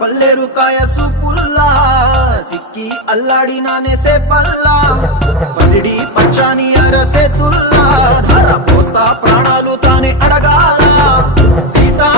పల్లెరు కాయ సూపుల్లా సిక్కి అల్లాడినానే సేపల్లా పసిడి పచ్చాని అరసేతుల్లా ధర పోస్తా ప్రాణాలు తానే అడగాల సీతా